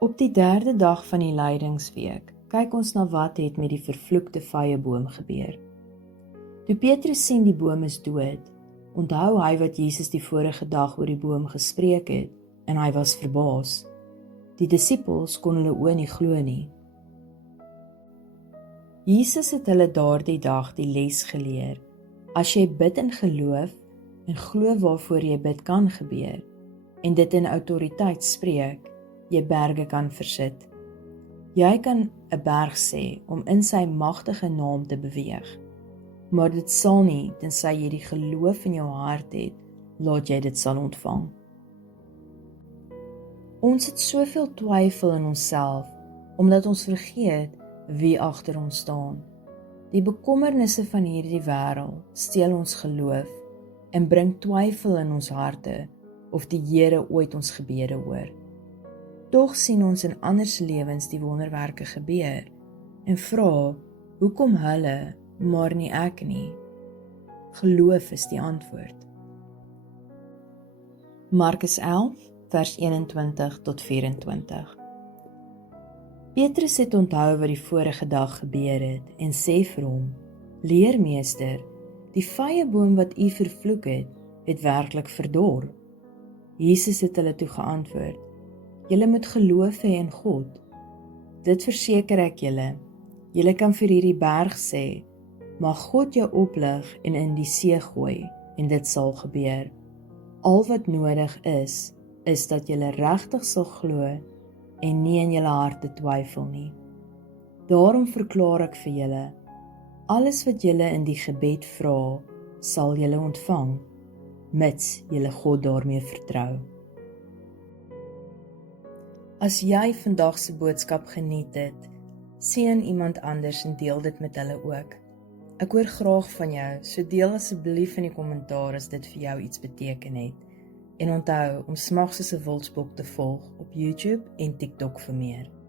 Op die 3de dag van die lydingsweek, kyk ons na wat het met die vervloekte vyeboom gebeur. Toe Petrus sien die boom is dood, onthou hy wat Jesus die vorige dag oor die boom gespreek het, en hy was verbaas. Die disippels kon hulle oë nie glo nie. Jesus het hulle daardie dag die les geleer. As jy bid in geloof en glo waarvoor jy bid kan gebeur, en dit in autoriteit spreek, jy berge kan versit. Jy kan 'n berg sê om in sy magtige naam te beweeg, maar dit sal nie, tensy jy die geloof in jou hart het, laat jy dit sal ontvang. Ons het soveel twyfel in onsself, omdat ons vergeet wie agter ons staan. Die bekommernisse van hierdie wêreld steel ons geloof en bring twyfel in ons harte of die Here ooit ons gebede hoor. Tog sien ons in ander se lewens die wonderwerke gebeur en vra, hoekom hulle, maar nie ek nie? Geloof is die antwoord. Markus 11, vers 21 tot 24. Petrus het onthou wat die vorige dag gebeur het en sê vir hom, Leermeester, die vyeboom wat u vervloek het werklik verdor. Jesus het hulle toe geantwoord, julle moet geloof hê in God. Dit verseker ek julle, julle kan vir hierdie berg sê, mag God jou oplig en in die see gooi, en dit sal gebeur. Al wat nodig is dat julle regtig sal glo en nie in julle harte twyfel nie. Daarom verklaar ek vir julle, alles wat julle in die gebed vra, sal julle ontvang, mits julle God daarmee vertrou. As jy vandag se boodskap geniet het, seën iemand anders en deel dit met hulle ook. Ek hoor graag van jou, so deel asseblief in die kommentaar as dit vir jou iets beteken het. En onthou om Smag soos 'n Wildsbok te volg op YouTube en TikTok vir meer.